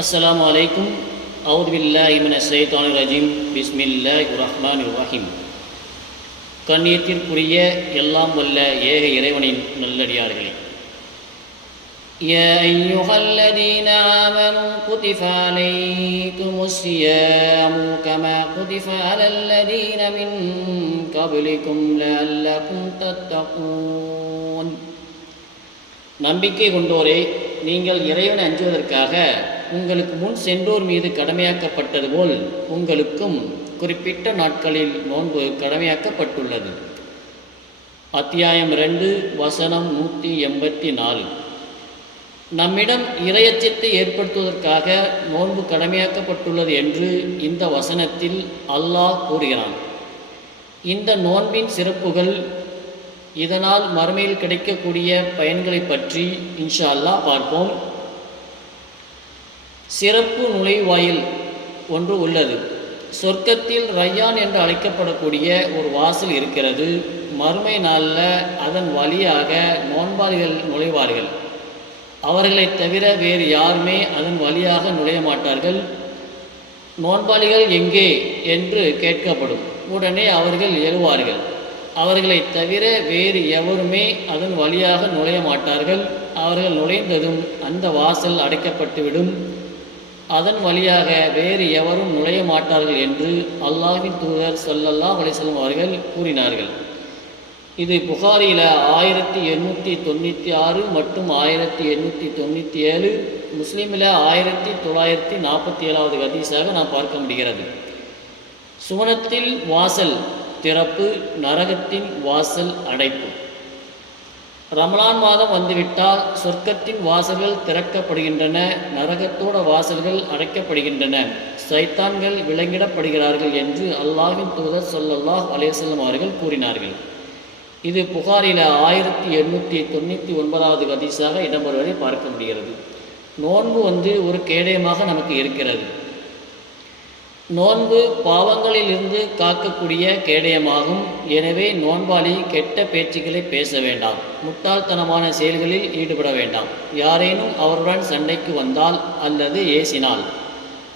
அஸ்ஸலாமு அலைக்கும். அவுது பில்லாஹி மினஷ் ஷைத்தானிர் ரஜீம். பிஸ்மில்லாஹிர் ரஹ்மானிர் ரஹீம். கண்ணியத்திற்குரிய எல்லாம் வல்ல ஏக இறைவனின் நல்லடியார்களே, யா அய்யுஹல்லதீன ஆமனூ குதிப அலைக்குமுஸ் ஸியாமு கமா குதிப அலல்லதீன மின் கப்லிக்கும் லஅல்லகும் தத்தகூன். நம்பிக்கை கொண்டோரே, நீங்கள் இறைவனை அஞ்சுவதற்காக உங்களுக்கு முன் சென்றோர் மீது கடமையாக்கப்பட்டது போல் உங்களுக்கும் குறிப்பிட்ட நாட்களில் நோன்பு கடமையாக்கப்பட்டுள்ளது. அத்தியாயம் 2 வசனம் 184. நம்மிடம் இறையச்சத்தை ஏற்படுத்துவதற்காக நோன்பு கடமையாக்கப்பட்டுள்ளது என்று இந்த வசனத்தில் அல்லாஹ் கூறுகிறான். இந்த நோன்பின் சிறப்புகள், இதனால் மறுமையில் கிடைக்கக்கூடிய பயன்களை பற்றி இன்ஷா அல்லாஹ் பார்ப்போம். சிறப்பு நுழைவாயில் ஒன்று உள்ளது. சொர்க்கத்தில் ரய்யான் என்று அழைக்கப்படக்கூடிய ஒரு வாசல் இருக்கிறது. மறுமை நாளில் அதன் வழியாக நோன்பாளிகள் நுழைவார்கள். அவர்களை தவிர வேறு யாருமே அதன் வழியாக நுழைய மாட்டார்கள். நோன்பாளிகள் எங்கே என்று கேட்கப்படும். உடனே அவர்கள் எழுவார்கள். அவர்களை தவிர வேறு எவருமே அதன் வழியாக நுழைய மாட்டார்கள். அவர்கள் நுழைந்ததும் அந்த வாசல் அடைக்கப்பட்டுவிடும். அதன் வழியாக வேறு எவரும் நுழைய மாட்டார்கள் என்று அல்லாஹ்வின் தூதர் ஸல்லல்லாஹு அலைஹி வஸல்லம் அவர்கள் கூறினார்கள். இது புகாரியில் 1896 மற்றும் 1897, முஸ்லீமில் 1947வது ஹதீஸாக நாம் பார்க்க முடிகிறது. சுவனத்தில் வாசல் திறப்பு, நரகத்தின் வாசல் அடைப்பு. ரமலான் மாதம் வந்துவிட்டால் சொர்க்கத்தின் வாசல்கள் திறக்கப்படுகின்றன, நரகத்தோட வாசல்கள் அடைக்கப்படுகின்றன, சைத்தான்கள் விலங்கிடப்படுகிறார்கள் என்று அல்லாஹ்வின் தூதர் ஸல்லல்லாஹு அலைஹி வஸல்லம் அவர்கள் கூறினார்கள். இது புகாரில் 1899வது ஹதீஸாக இடம்பெறுவதை பார்க்க முடிகிறது. நோன்பு ஒரு கேடயமாக நமக்கு இருக்கிறது. நோன்பு பாவங்களிலிருந்து காக்கக்கூடிய கேடயமாகும். எனவே நோன்பாளி கெட்ட பேச்சுக்களை பேச வேண்டாம், முட்டாள்தனமான செயல்களில் ஈடுபட வேண்டாம். யாரேனும் அவருடன் சண்டைக்கு வந்தால் அல்லது ஏசினால்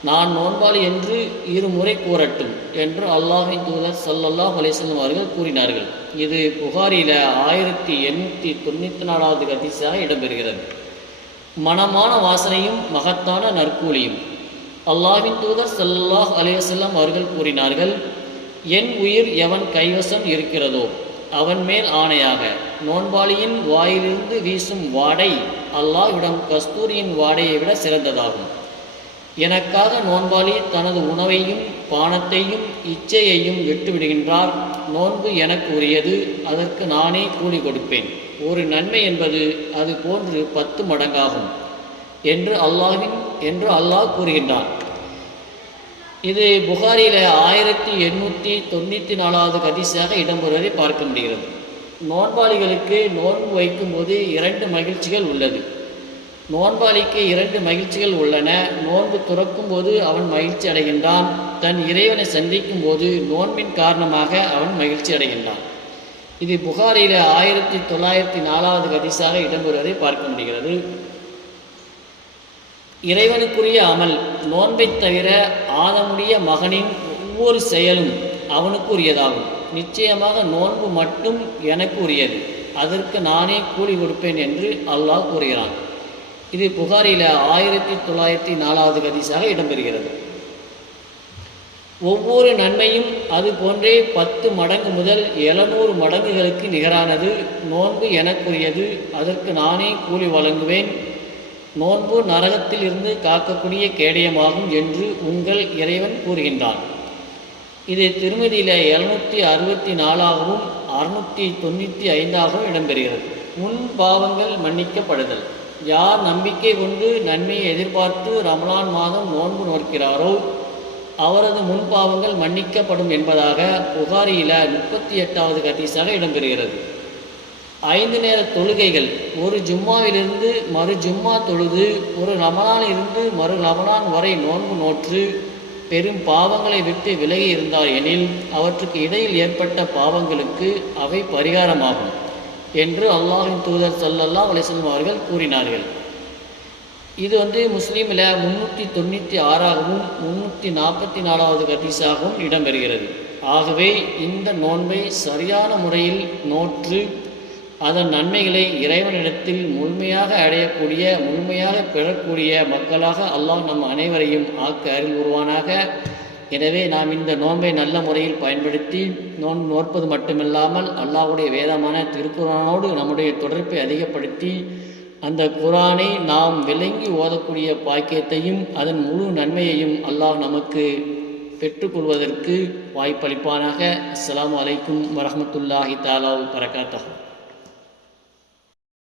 நான் நோன்பாளி என்று இருமுறை கூறட்டும் என்று அல்லாஹ்வின் தூதர் ஸல்லல்லாஹு அலைஹி வஸல்லம் அவர்கள் கூறினார்கள். இது புகாரில் 1894வது ஹதீஸாக இடம்பெறுகிறது. மனமான வாசனையும் மகத்தான நற்கூலியும். அல்லாஹ்வின் தூதர் ஸல்லல்லாஹு அலைஹி வஸல்லம் அவர்கள் கூறினார்கள், என் உயிர் எவன் கைவசம் இருக்கிறதோ அவன் மேல் ஆணையாக நோன்பாளியின் வாயிலிருந்து வீசும் வாடை அல்லாஹ்விடம் கஸ்தூரியின் வாடையை விட சிறந்ததாகும். எனக்காக நோன்பாளி தனது உணவையும் பானத்தையும் இச்சையையும் விட்டுவிடுகின்றார். நோன்பு எனக்கு உரியது, அதற்கு நானே கூலி கொடுப்பேன். ஒரு நன்மை என்பது அது போன்று 10 மடங்காகும் என்று அல்லாஹ் கூறுகின்றான். இது புகாரியில் 1894வது ஹதீஸாக இடம்பெறுவதை பார்க்க முடிகிறது. நோன்பாளிகளுக்கு நோன்பு வைக்கும்போது 2 மகிழ்ச்சிகள் உள்ளது. நோன்பாளிக்கு 2 மகிழ்ச்சிகள் உள்ளன. நோன்பு துறக்கும் போது அவன் மகிழ்ச்சி அடைகின்றான். தன் இறைவனை சந்திக்கும் போது நோன்பின் காரணமாக அவன் மகிழ்ச்சி அடைகின்றான். இது புகாரியில் 1904வது ஹதீஸாக இடம்பெறுவதை பார்க்க முடிகிறது. இறைவனுக்குரிய அமல் நோன்பை தவிர ஆதமுடைய மகனின் ஒவ்வொரு செயலும் அவனுக்கு உரியதாகும். நிச்சயமாக நோன்பு மட்டும் எனக்கு உரியது, அதற்கு நானே கூலி கொடுப்பேன் என்று அல்லாஹ் கூறுகிறான். இது புகாரில் 1904வது ஹதீஸாக இடம்பெறுகிறது. ஒவ்வொரு நன்மையும் அது போன்றே 10 மடங்கு முதல் 700 மடங்குகளுக்கு நிகரானது. நோன்பு எனக்குரியது, அதற்கு நானே கூலி வழங்குவேன். நோன்பு நரகத்தில் இருந்து காக்கக்கூடிய கேடயமாகும் என்று உங்கள் இறைவன் கூறுகின்றான். இது திருமதியில் 764ஆகவும் 695ஆகவும் இடம்பெறுகிறது. முன் பாவங்கள் மன்னிக்கப்படுதல். யார் நம்பிக்கை கொண்டு நன்மையை எதிர்பார்த்து ரமலான் மாதம் நோன்பு நோக்கிறாரோ அவரது முன்பாவங்கள் மன்னிக்கப்படும் என்பதாக புகாரியில் 38வது ஹதீஸாக இடம்பெறுகிறது. 5 நேர தொழுகைகள், ஒரு ஜும்மாவிலிருந்து மறு ஜும்மா தொழுது, ஒரு ரமலானிலிருந்து மறு ரமலான் வரை நோன்பு நோற்று பெரும் பாவங்களை விட்டு விலகி இருந்தார் எனில் அவற்றுக்கு இடையில் ஏற்பட்ட பாவங்களுக்கு அவை பரிகாரமாகும் என்று அல்லாஹ்வின் தூதர் ஸல்லல்லாஹு அலைஹி வஸல்லம் அவர்கள் கூறினார்கள். இது முஸ்லீமில் 396ஆகவும் 344வது ஹதீஸாகவும் இடம்பெறுகிறது. ஆகவே இந்த நோன்பை சரியான முறையில் நோற்று அதன் நன்மைகளை இறைவனிடத்தில் முழுமையாக அடையக்கூடிய, முழுமையாக பெறக்கூடிய மக்களாக அல்லாஹ் நம் அனைவரையும் ஆக்க அருள் உருவானாக. எனவே நாம் இந்த நோன்பை நல்ல முறையில் பயன்படுத்தி நோற்பது மட்டுமில்லாமல் அல்லாஹ்வுடைய வேதமான திருக்குர்ஆனோடு நம்முடைய தொடர்பை அதிகப்படுத்தி அந்த குர்ஆனை நாம் விளங்கி ஓதக்கூடிய பாக்கியத்தையும் அதன் முழு நன்மையையும் அல்லாஹ் நமக்கு பெற்றுக்கொள்வதற்கு வாய்ப்பளிப்பானாக. அஸ்ஸலாமு அலைக்கும் வரஹ்மத்துல்லாஹி தஆலா வபரகாத்துஹு.